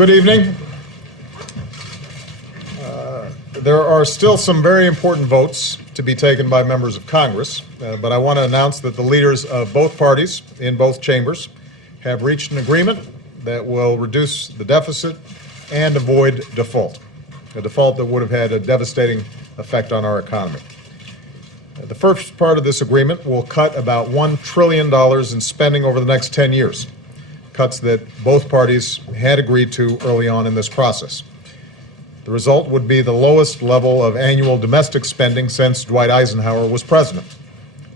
Good evening. There are still some very important votes to be taken by members of Congress, but I want to announce that the leaders of both parties in both chambers have reached an agreement that will reduce the deficit and avoid default, a default that would have had a devastating effect on our economy. The first part of this agreement will cut about $1 trillion in spending over the next 10 years, cuts that both parties had agreed to early on in this process. The result would be the lowest level of annual domestic spending since Dwight Eisenhower was president,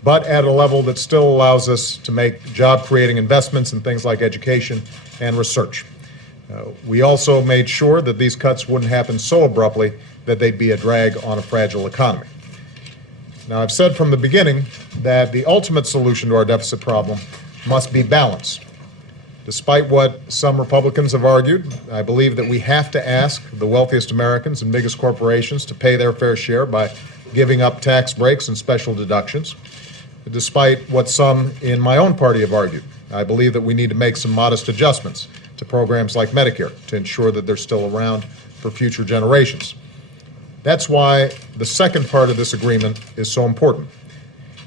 but at a level that still allows us to make job-creating investments in things like education and research. We also made sure that these cuts wouldn't happen so abruptly that they'd be a drag on a fragile economy. Now, I've said from the beginning that the ultimate solution to our deficit problem must be balance. Despite what some Republicans have argued, I believe that we have to ask the wealthiest Americans and biggest corporations to pay their fair share by giving up tax breaks and special deductions. Despite what some in my own party have argued, I believe that we need to make some modest adjustments to programs like Medicare to ensure that they're still around for future generations. That's why the second part of this agreement is so important.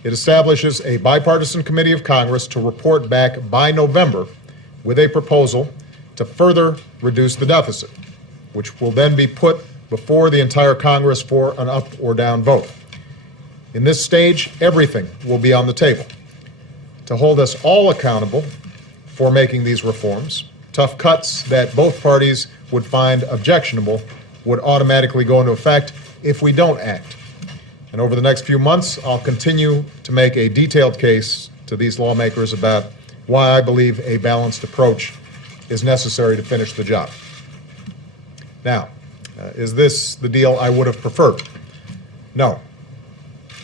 It establishes a bipartisan committee of Congress to report back by November with a proposal to further reduce the deficit, which will then be put before the entire Congress for an up or down vote. In this stage, everything will be on the table. To hold us all accountable for making these reforms, tough cuts that both parties would find objectionable would automatically go into effect if we don't act. And over the next few months, I'll continue to make a detailed case to these lawmakers about why I believe a balanced approach is necessary to finish the job. Now, is this the deal I would have preferred? No.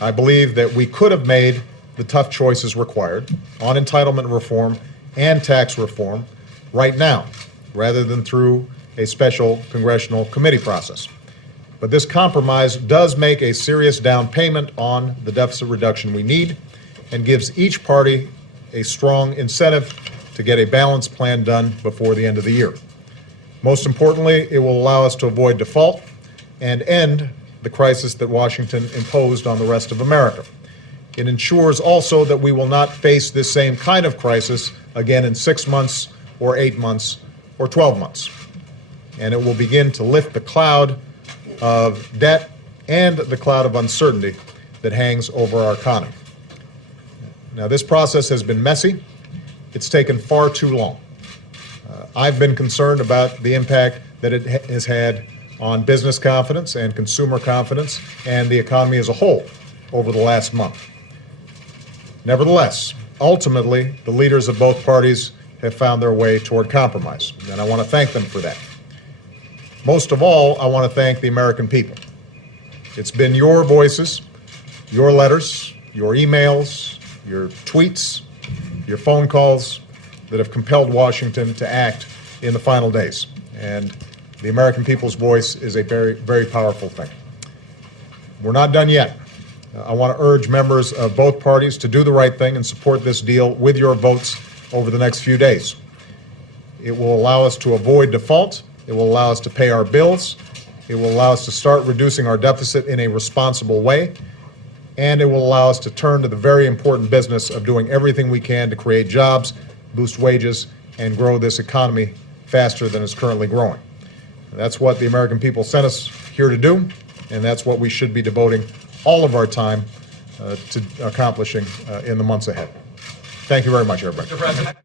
I believe that we could have made the tough choices required on entitlement reform and tax reform right now, rather than through a special congressional committee process. But this compromise does make a serious down payment on the deficit reduction we need and gives each party a strong incentive to get a balanced plan done before the end of the year. Most importantly, it will allow us to avoid default and end the crisis that Washington imposed on the rest of America. It ensures also that we will not face this same kind of crisis again in 6 months or 8 months or 12 months. And it will begin to lift the cloud of debt and the cloud of uncertainty that hangs over our economy. Now, this process has been messy. It's taken far too long. I've been concerned about the impact that it has had on business confidence and consumer confidence and the economy as a whole over the last month. Nevertheless, ultimately, the leaders of both parties have found their way toward compromise, and I want to thank them for that. Most of all, I want to thank the American people. It's been your voices, your letters, your emails, your tweets, your phone calls that have compelled Washington to act in the final days. And the American people's voice is a very, very powerful thing. We're not done yet. I want to urge members of both parties to do the right thing and support this deal with your votes over the next few days. It will allow us to avoid default. It will allow us to pay our bills. It will allow us to start reducing our deficit in a responsible way. And it will allow us to turn to the very important business of doing everything we can to create jobs, boost wages, and grow this economy faster than it's currently growing. That's what the American people sent us here to do, and that's what we should be devoting all of our time to accomplishing in the months ahead. Thank you very much, everybody. Mr. President.